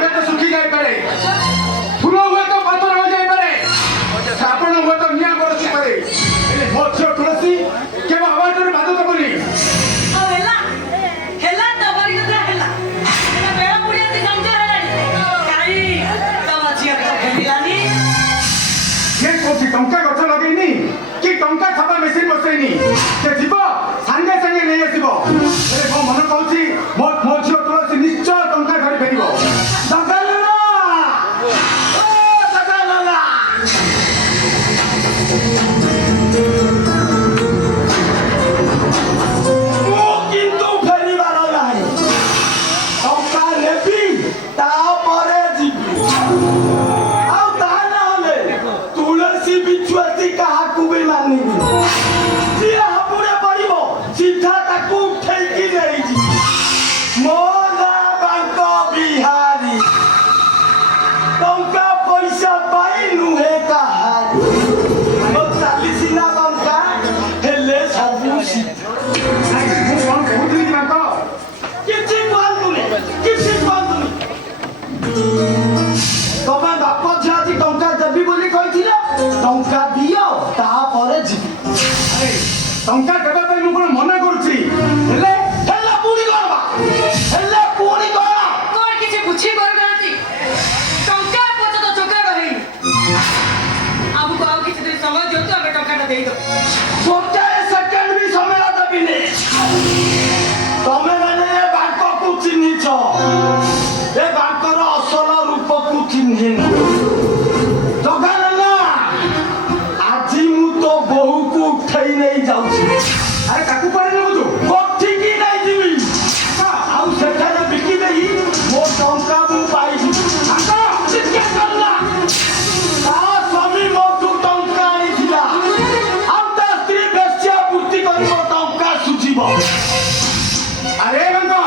हुए तो सुखी जाए पारे फूल हुए तो पत्थर हो जाए पारे श्रावण हुए तो निया बरसी पारे एले मोर झियो तुलसी केबे आवाज रे बाधो दबनी ओ हेला तो बरी कथा हेला एना बेला पुड़िया से समझ हेलानी काई तम झियो तो हेलिलानी ये कोठी टंका गछ लगेनी कि टंका छापा मेसिन बसैनी से जीव संगे संगे नहीं आसीबो एले मो मन कहूची मो झियो तुलसी निश्चय टंका धरि फेरिबो दगालला ओ दगालला मो किंतु फेरिबार नाही टंका नेबी तापरे जीवी आउ ता नाले तुलसी बिछुआती काहाकू भी मानिबी जी हापुरे पड़िबो सीधा ताकू उठेकी नहीं जी मोला बांक बिहारी टंका पैसा पाई नुहे कहारी ओ चालीसिना बंका हेले सबु सीधा मु कोन कहूली मात किछि बांधुनी तमे बाप झाजी टंका देबी बोली कहिथिला टंका दियो तापरे जीवी टंका देबा पई मु कोन मना करूची हेले हेला पुणी करबा हेला पुणी कर कोन किछि बुझी परगांती टंका पत तो चोका रही अब को आउ किछि दिन समय दियो तो हमें टंका देई दो 50 सेकंड भी समय देबी ने तमे माने बांक को चिन्हिछ ए बांकर असल रूप को चिन्हिन जगाना আজি मु तो बहु को उठाई नहीं जाउछी अरे काकू पारे न बुझू कोठी की नहीं जीवी आउ सेठारे बिकी देई मो टंका मु पाइबी आका चित्के करला ता स्वामी मो तू टंका आइथिला आउ ता स्त्री बेस्या पूर्ति करी मो टंका सुझिबो अरे गंगा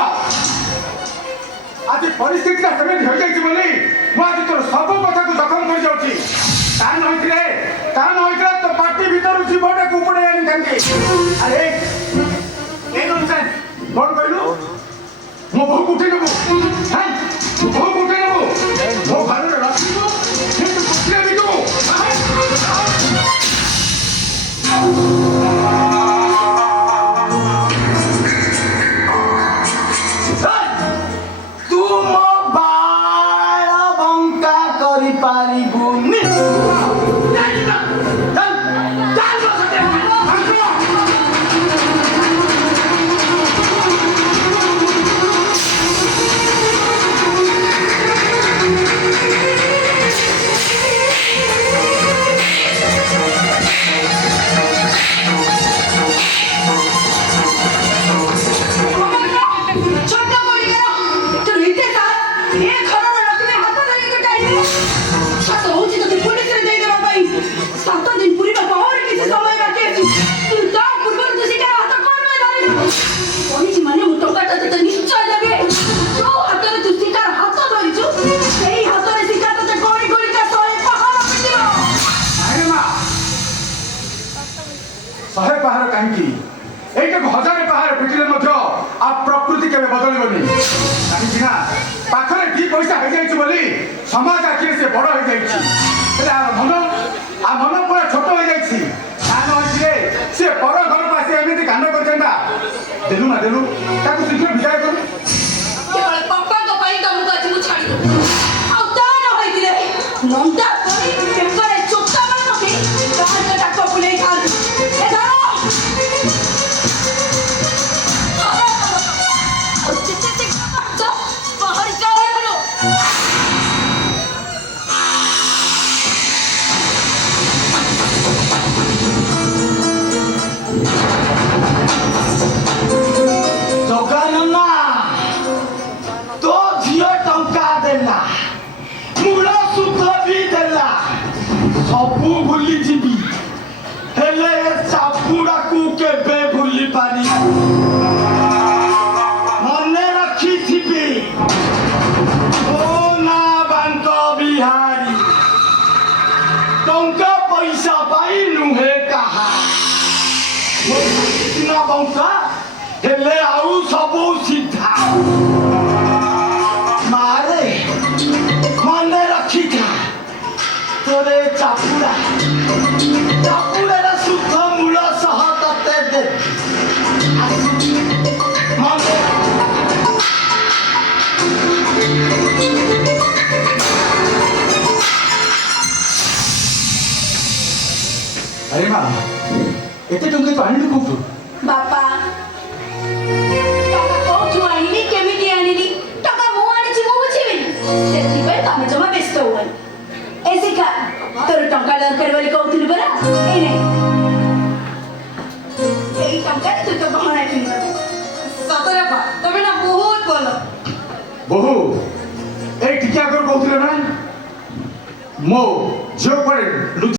आज परिस्थिति का समय हो जाई बोली मु आज तोर सब कथा को दखल कर जाउची ता न होइतले तो पार्टी भीतर जीवटा को पड़े आनी थांके अरे ए नॉनसेंस कोन कहलु मो बहु उठे देबो हां बहु उठे देबो मो घर रे रखिबो से तो कुटिया बिको तू मो बाळ बंका करी पारिबुनी छोटा बोली करो तो रीते साथ ए घर में रखने हाथ धरी के टाइम सत होची तो पुलिस रे दे देबा भाई 7 दिन पूरी में पावर किसी समय बाकी अछि तू ता पूर्व तो शिकार हाथ कोन में धरी कोनी जी माने मुटो काटा तो निश्चय देबे जो हाथ रे तू शिकार हाथ धरी छु सेही हाथ रे शिकार तो गोली गोली का सोए पहाड़ पिटियो अरे मां सहे पहाड़ काहे की एक हजार पहाड़ पिटिले मध्य आ प्रकृति केबे बदलिबनी काहे ना पाखरे की पैसा हो जाई बोली समाज आखिर से बड़ हो जाई हेले आ मन पूरा छोट हो जाई कान होइले से पर घर पासे एमिति कांड करचंदा देलु ना देलु ताकू शीघ्र विदाय करू केवल पापा को पाई तुमको आज मु छाड़ी दो आउ ता न होइतिले नंदा परी पेपर चोटा मान के कहां के डाको बुले खा ए धरो जगानना तो झियो टंका देला मूल सुध भी देला सबू भूली जीवी हेले चापुड़ा को केबे भूली पारी मने रखी थी ओ ना बांक बिहारी टंका पैसा पाई नुहे कहा ना बंका हेले आउ सबू सीधा मारे stolen. Ezika, তোর টঙ্কা দরকার বলে কৌতুল বলা এই নে এই টঙ্কায় তুই তো গহনা কিনবি ସତରେ ବାପା ତମେ ନା ବହୁତ ଭଲ বহু এই টিকি আগর কହୁଥିଲେ না মো ঝিও পরে